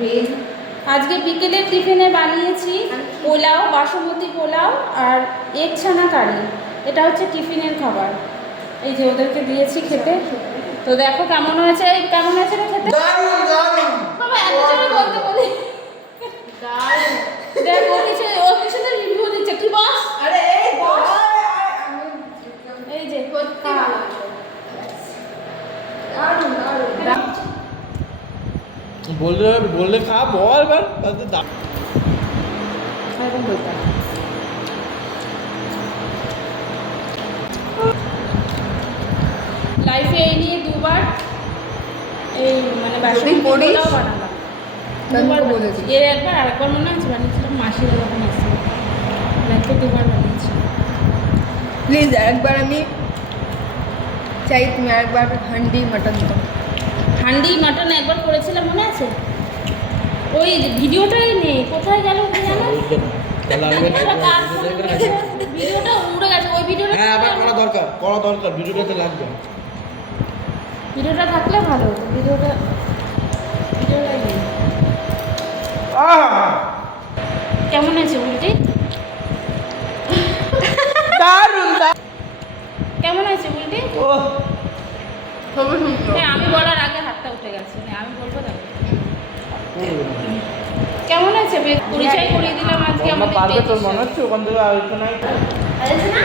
Veg. আজকে বিকেলের টিফিনে বানিয়েছি পোলাও, বাসমতি পোলাও আর এগ ছানা কারি। এটা হচ্ছে টিফিনের খাবার। এই যে ওদেরকে দিয়েছি খেতে। তো দেখো কেমন হয়েছে, কেমন হয়েছে রে খেতে? বাবা এত জোরে বলতে বলি। দেখ ও কিছু তো রিভিউ দিচ্ছে। কি বস? আরে এই বস, এই যে বললে খা বল এবার লাইফে এই নিয়ে দুবার এই মানে বাসমতি পোলাও বানালাম। দুবার বলেছি, এর একবার আরেকবার মনে আছে বানিয়েছিলাম মাসিরা যখন আসছিল। লাইফে দুবার বানিয়েছি। প্লিজ একবার আমি চাই তুমি একবার হান্ডি মাটন দাও। হান্ডি মাটন একবার করেছিলাম মনে আছে? ওই ভিডিওটাই নেই, কোথায় গেল কি জানো? ভিডিওটা উড়ে গেছে। ওই ভিডিওটা হ্যাঁ আবার করা দরকার ভিডিওটাতে লাগবে। ভিডিওটা থাকলে ভালো হতো। ভিডিওটাই নেই। কেমন আছে উল্টি? দারুণ কেমন আছে উল্টি? খুবই সুন্দর। হ্যাঁ আমি বলার আগে হাতটা উঠে গেছে। হ্যাঁ আমি বলবো তাহলে। কেমন আছে? পরিচয় করিয়ে দিলাম আজকে আমাদের। পারবে তোর মনে হচ্ছে ওখান থেকে আর একটু নাই। আছে না?